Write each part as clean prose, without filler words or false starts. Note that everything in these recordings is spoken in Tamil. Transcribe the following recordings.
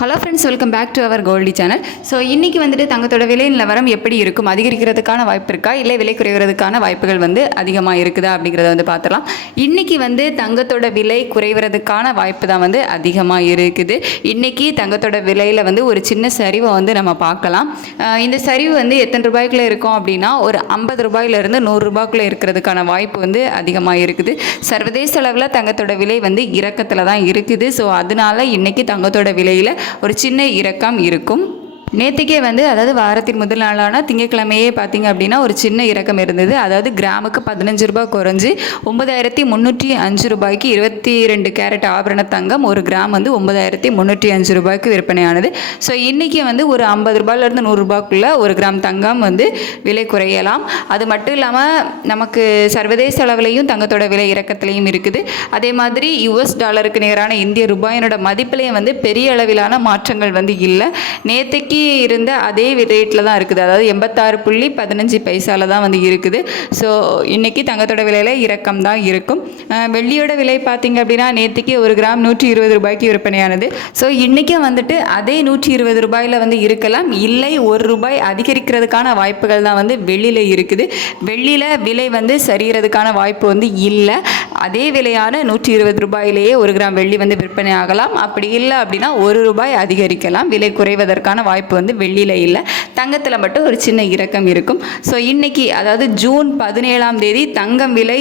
Hello friends, welcome back to our Goldie channel. So இன்றைக்கி வந்துட்டு தங்கத்தோட விலை நிலவரம் எப்படி இருக்கும், அதிகரிக்கிறதுக்கான வாய்ப்பு இருக்கா இல்லை விலை குறைவதற்கான வாய்ப்புகள் அதிகமாக இருக்குதா அப்படிங்கிறத பார்த்துலாம். இன்றைக்கி தங்கத்தோட விலை குறைவதற்கான வாய்ப்பு தான் அதிகமாக இருக்குது. இன்றைக்கி தங்கத்தோட விலையில் ஒரு சின்ன சரிவை நம்ம பார்க்கலாம். இந்த சரிவு எத்தனை ரூபாய்க்குள்ளே இருக்கும் அப்படின்னா ஒரு 50 ரூபாயிலிருந்து 100 ரூபாய்க்குள்ளே இருக்கிறதுக்கான வாய்ப்பு அதிகமாக இருக்குது. சர்வதேச அளவில் தங்கத்தோட விலை இறக்கத்தில் தான் இருக்குது. ஸோ அதனால இன்றைக்கி தங்கத்தோட விலையில் ஒரு சின்ன இறக்கம் இருக்கும். நேற்றுக்கே அதாவது வாரத்தின் முதல் நாளான திங்கட்கிழமையே பார்த்திங்க அப்படின்னா ஒரு சின்ன இறக்கம் இருந்தது. அதாவது கிராமுக்கு 15 ரூபாய் குறைஞ்சி 9305 ரூபாய்க்கு 22 கேரட் ஆபரண தங்கம் ஒரு கிராம் 9305 ரூபாய்க்கு விற்பனையானது. ஸோ இன்றைக்கி ஒரு 50 ரூபாயிலேருந்து 100 ரூபாய்க்குள்ளே ஒரு கிராம் தங்கம் விலை குறையலாம். அது மட்டும் இல்லாமல் நமக்கு சர்வதேச அளவிலையும் தங்கத்தோட விலை இறக்கத்துலேயும் இருக்குது. அதே மாதிரி US டாலருக்கு நிகரான இந்திய ரூபாயினோட மதிப்பிலையும் பெரிய அளவிலான மாற்றங்கள் இல்லை. நேற்றுக்கு இருந்த அதே ரேட்டில் தான் இருக்குது. அதாவது 86.15 தான் இருக்குது. ஸோ இன்றைக்கி தங்கத்தோட விலையில் இறக்கம் தான் இருக்கும். வெள்ளியோட விலை பார்த்திங்க அப்படின்னா நேற்றுக்கு ஒரு கிராம் 120 ரூபாய்க்கு விற்பனையானது. ஸோ இன்றைக்கும் அதே 120 ரூபாயில் இருக்கலாம், இல்லை 1 ரூபாய் அதிகரிக்கிறதுக்கான வாய்ப்புகள் தான் வெள்ளியில் இருக்குது. வெள்ளியில் விலை சரிகிறதுக்கான வாய்ப்பு இல்லை. அதே விலையான 120 ரூபாயிலேயே ஒரு கிராம் வெள்ளி விற்பனை ஆகலாம். அப்படி இல்லை அப்படின்னா 1 ரூபாய் அதிகரிக்கலாம். விலை குறைவதற்கான வாய்ப்பு வெள்ளியில் இல்லை, தங்கத்தில் மட்டும் ஒரு சின்ன இறக்கம் இருக்கும். ஸோ இன்னைக்கு அதாவது ஜூன் 17ஆம் தேதி தங்கம் விலை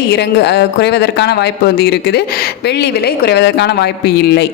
குறைவதற்கான வாய்ப்பு இருக்குது. வெள்ளி விலை குறைவதற்கான வாய்ப்பு இல்லை.